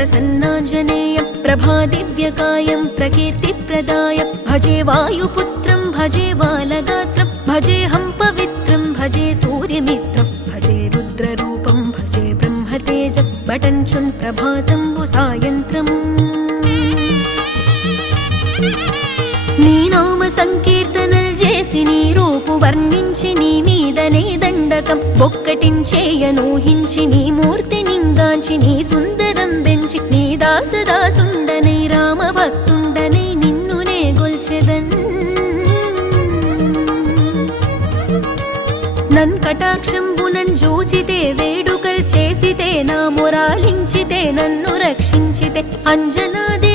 प्रसन्नाञ्जनेयं प्रभादिव्यकायं प्रकीर्तिप्रदायं भजे वायुपुत्रं भजे बालगात्रं भजेऽहं पवित्रं भजे सूर्यमित्रं भजे रुद्ररूपं भजे ब्रह्मतेजं बटञ्चुन् प्रभातंबु सायन्त्रम् నీ నామ సంకీర్తనలు చేసి నీ రూపు వర్ణించి నీ మీదనే దండకం ఒక్కటించేయనూహించి నీ మూర్తి నింగాంచి నీ సుందరం పెంచి నీ దాసదాసుండనై రామ భక్తుండనై నిన్నునే గొల్చెదన్ నన్ కటాక్షంబునన్ జూచితే వేడుకల్ చేసితే నా మొరాలించితే నన్ను రక్షించితే అంజనాది